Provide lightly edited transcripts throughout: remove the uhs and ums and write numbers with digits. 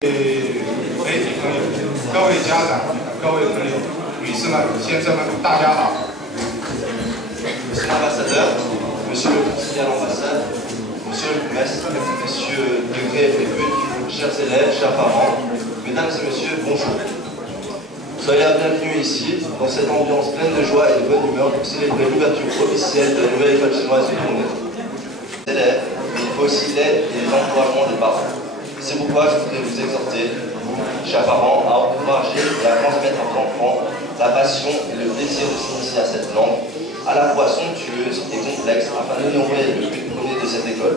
媒体朋友、各位家长、各位朋友、女士们、先生们，大家好。Monsieur l'ambassadeur, monsieur le conseiller à l'ambassade, monsieur le bourgmestre, messieurs le greffe et but, chers élèves, chers parents, mesdames et messieurs, bonjour. Soyez la bienvenue ici, dans cette ambiance pleine de joie et de bonne humeur pour célébrer l'ouverture officielle de la nouvelle école chinoise de Tournai. Les élèves, mais il faut aussi l'aide et l'encouragement des parents. C'est pourquoi je voudrais vous exhorter, vous, chers parents, à encourager et à transmettre à vos enfants la passion et le plaisir de s'initier à cette langue, à la fois somptueuse et complexe, afin d'honorer le but premier de cette école.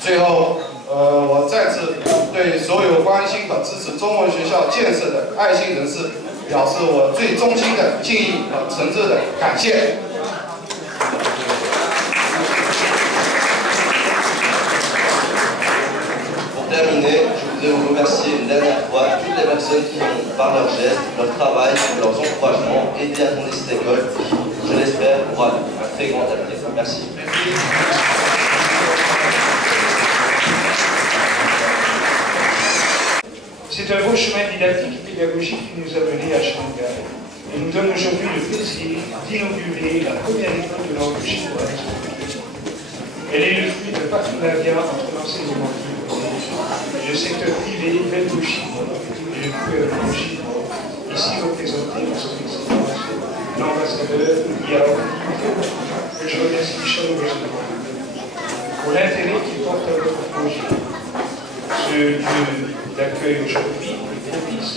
最后，我再次对所有关心和支持中文学校建设的爱心人士表示我最衷心的敬意和诚挚的感谢。 Pour terminer, je voudrais vous remercier une dernière fois toutes les personnes qui ont, par leurs gestes, leur travail, leurs encouragements, aidé à fonder cette école qui, je l'espère, aura un très grand avenir. Merci. C'est un beau chemin didactique et pédagogique qui nous a menés à Shanghai et nous donne aujourd'hui le plaisir d'inaugurer la première école de langue chinoise. Elle est le fruit d'un partenariat entre l'enseignement et le secteur privé belgo-chinois et le gouvernement chinois, ici représenté par son excellence, l'ambassadeur Yao, que je remercie chaleureusement pour l'intérêt qu'il porte à votre projet. Ce lieu d'accueil aujourd'hui est propice.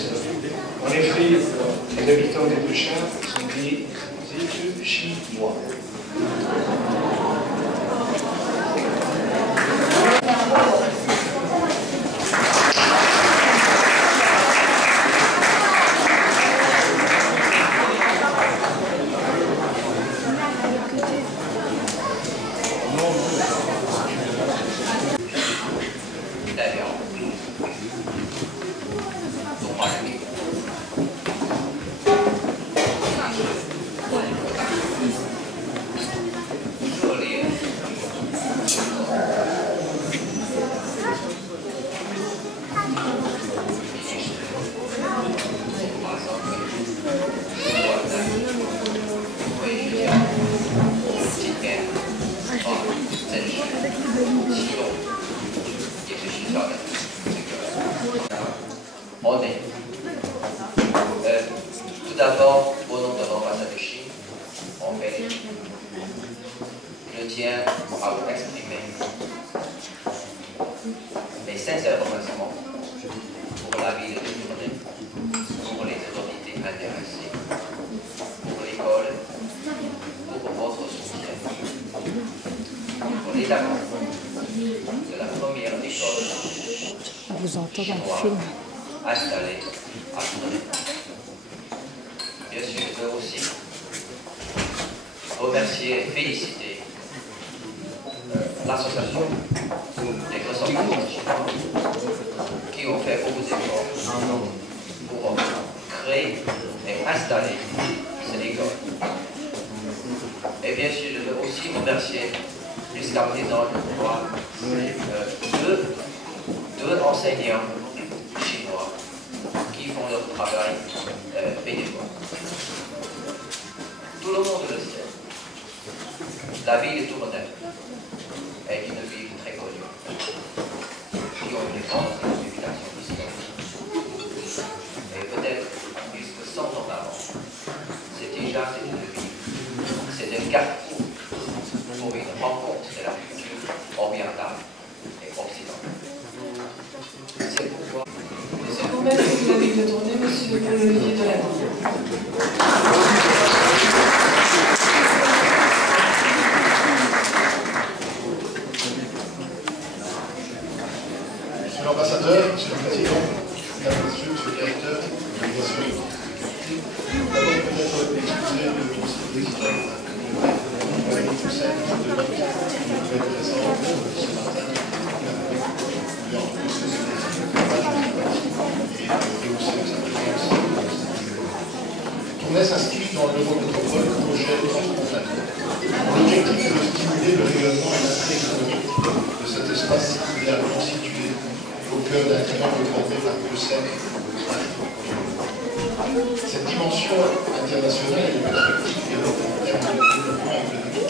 En effet, les habitants des deux chambres sont des études chinois. Tout d'abord, au nom de l'ambassade de Chine, en Belgique, je tiens à vous exprimer mes sincères remerciements pour la ville de Tournai, pour les autorités intéressées, pour l'école, pour votre soutien, pour l'établissement de la première école chinoise installée à Tournai. Bien sûr, je veux aussi remercier et féliciter l'association des ressortissants chinois qui ont fait beaucoup d'efforts pour créer et installer cette école. Et bien sûr, je veux aussi remercier jusqu'à présent, je crois, deux enseignants chinois qui font leur travail bénévole. Tout le monde le sait. La ville de Tournai est une ville très connue, qui ont une grande réputation historique. Et peut-être plus que 100 ans avant, c'est déjà une ville, c'est un carrefour pour une rencontre de la culture orientale et occidentale. C'est pourquoi... Monsieur le bourgmestre de la ville de Tournai, monsieur Olivier Delannoy. Monsieur l'ambassadeur, monsieur le président, mesdames, messieurs, monsieur le directeur, mesdames, messieurs, d'abord peut-être excuser le ministre des États, tout ça, de notre présent ce matin, Tournai s'inscrit dans l'Eurométropole projet transfrontalier. L'objectif est de stimuler le rayonnement et l'aspect économique de cet espace particulièrement situé au cœur d'un triangle formé par Bruxelles. Cette dimension internationale et perspective développe en termes de développement économique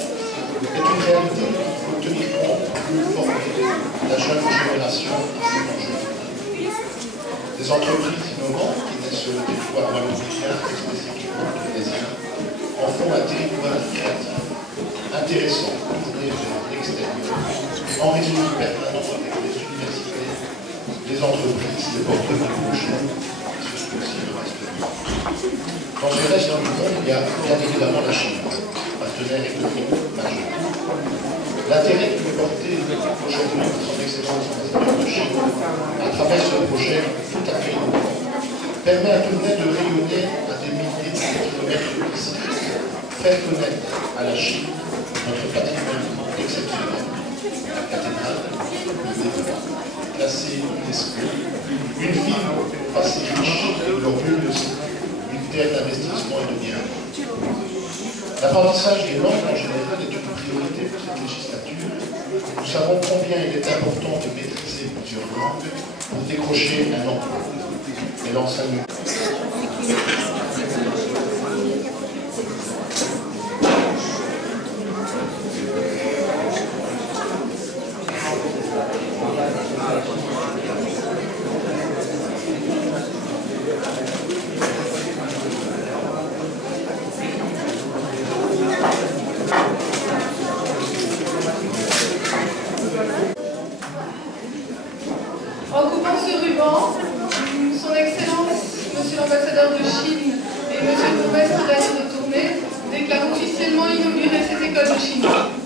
est une réalité qu'il faut tenir compte pour former la jeune génération à ces enjeux. Des entreprises innovantes qui naissent sur le territoire wallonien et spécifiquement tunisien en font un territoire créatif, intéressant, tourné vers l'extérieur, en résumé permanent avec les universités, les entreprises, les porteurs de projets, ce aussi le reste du monde. Dans ce reste du monde, il y a bien évidemment la Chine, partenaire économique majeur. L'intérêt qui est porté aujourd'hui par son excellence ambassadeur de Chine, à travers ce projet tout à fait innovant, permet à Tournai de rayonner à des milliers de kilomètres d'ici, faire connaître à la Chine notre patrimoine exceptionnel, la cathédrale, le développement, classée UNESCO, une ville assez riche et glorieuse, une terre d'investissement et de bien. L'apprentissage des langues en général est une priorité pour cette législature. Nous savons combien il est important de maîtriser plusieurs langues pour décrocher un emploi. Et l'enseignement. En coupant ce ruban, son Excellence, Monsieur l'ambassadeur de Chine et Monsieur le bourgmestre de Tournai déclarent officiellement inaugurer cette école de chinois.